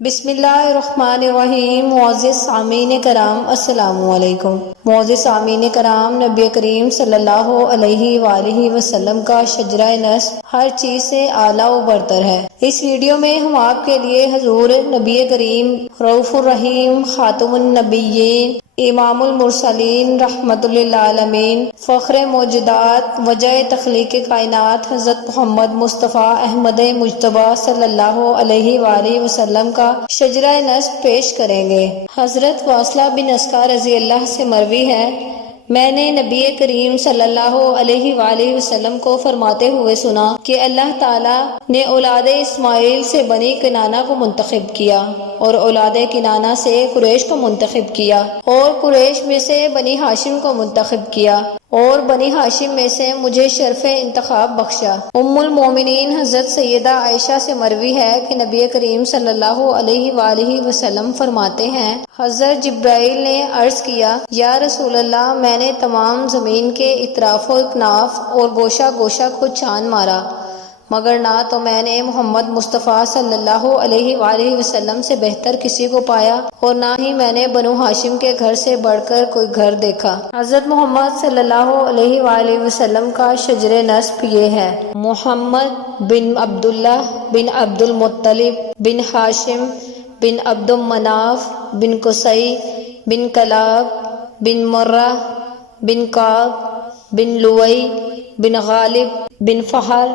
بسم اللہ الرحمن الرحیم۔ معزز سامعین کرام السلام علیکم۔ معزز سامعین کرام، نبی کریم صلی اللہ علیہ وآلہ وسلم کا شجرہ نصب ہر چیز سے اعلیٰ و برتر ہے۔ اس ویڈیو میں ہم آپ کے لیے حضور نبی کریم رؤوف الرحیم، خاتم النبیین، امام المرسلین، رحمت للعالمین، فخر موجودات، وجہ تخلیق کائنات حضرت محمد مصطفیٰ احمد مجتبی صلی اللہ علیہ وآلہ وسلم کا شجرہ نصب پیش کریں گے۔ حضرت واصلہ بن اسقع رضی اللہ سے مروی ہے، میں نے نبی کریم صلی اللہ علیہ وآلہ وسلم کو فرماتے ہوئے سنا کہ اللہ تعالیٰ نے اولاد اسماعیل سے بنی کنانہ کو منتخب کیا، اور اولاد کنانہ سے قریش کو منتخب کیا، اور قریش میں سے بنی ہاشم کو منتخب کیا، اور بنی ہاشم میں سے مجھے شرف انتخاب بخشا۔ ام المومنین حضرت سیدہ عائشہ سے مروی ہے کہ نبی کریم صلی اللہ علیہ وآلہ وسلم فرماتے ہیں، حضرت جبرائیل نے عرض کیا، یا رسول اللہ، میں نے تمام زمین کے اطراف و اکناف اور گوشہ گوشہ کو چھان مارا، مگر نہ تو میں نے محمد مصطفیٰ صلی اللہ علیہ وآلہ وسلم سے بہتر کسی کو پایا، اور نہ ہی میں نے بنو ہاشم کے گھر سے بڑھ کر کوئی گھر دیکھا۔ حضرت محمد صلی اللہ علیہ وآلہ وسلم کا شجر نسب یہ ہے: محمد بن عبداللہ بن عبد المطلب بن ہاشم بن عبد مناف بن قصی بن کلاب بن مرہ بن کعب بن لوئی بن غالب بن فہر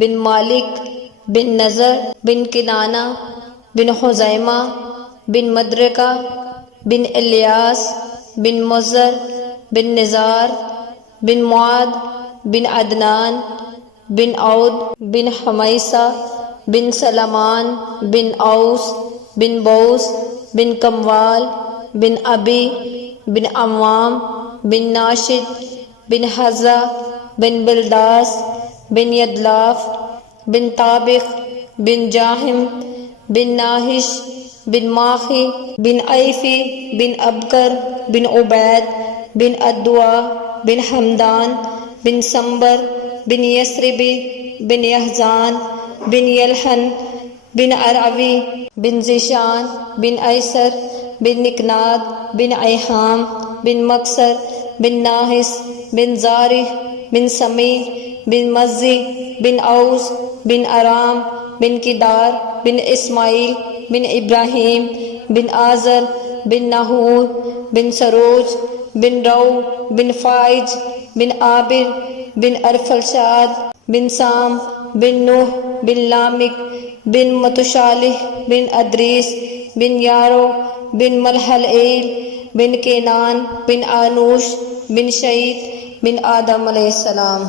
بن مالک بن نضر بن کنانہ بن خزیمہ بن مدرکہ بن الیاس بن مضر بن نزار بن معاد بن عدنان بن عود بن حمیسہ بن سلمان بن اوس بن بوس بن کموال بن ابی بن عوام بن ناشد بن حزہ بن بلداس بن یدلاف بن طابق بن جاہم بن ناہش بن ماخی بن عیفی بن ابکر بن عبید بن ادوا بن حمدان بن سمبر بن یسربی بن یحزان بن یلحن بن عرعوی بن ذیشان بن ایسر بن نکناد بن ایحام بن مکسر بن ناحس بن زارح بن سمی بن مزی بن اوس بن ارام بن کدار بن اسماعیل بن ابراہیم بن آزر بن ناہور بن سروج بن رو بن فائج بن عابر بن ارفلشاد بن سام بن نوح بن لامک بن متشالح بن ادریس بن یارو بن ملحلئیل بن کینان بن آنوش بن شعید بن آدم علیہ السلام۔